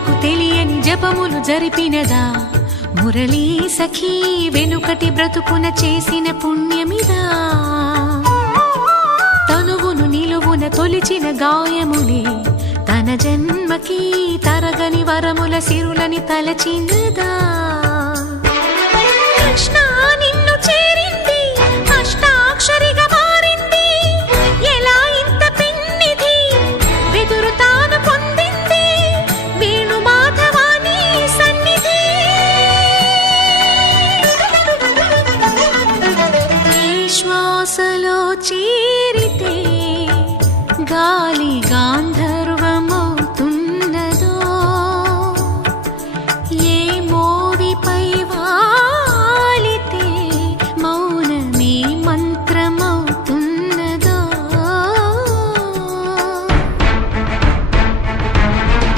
జనులకు తెలియని జపములు జరిపినదా మురళీ సఖీ వెనుకటి బ్రతుకున చేసిన పుణ్యమిదా తనువును నిలువున తొలిచిన గాయములే తన జన్మకి తరగని వరముల సిరులని తలచినదా కృష్ణ